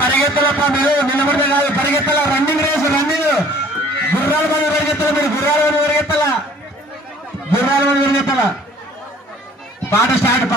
పరిగెత్తలప్ప మీరు నిలబడితే కాదు, పరిగెత్తల రన్నింగ్ రేసు, రన్నింగ్ గుర్రాల మంది పరిగెత్తల, మీరు గుర్రాల మంది పరిగెత్తల, గుర్రాల మంది పరిగెత్తల. పాట స్టార్ట్.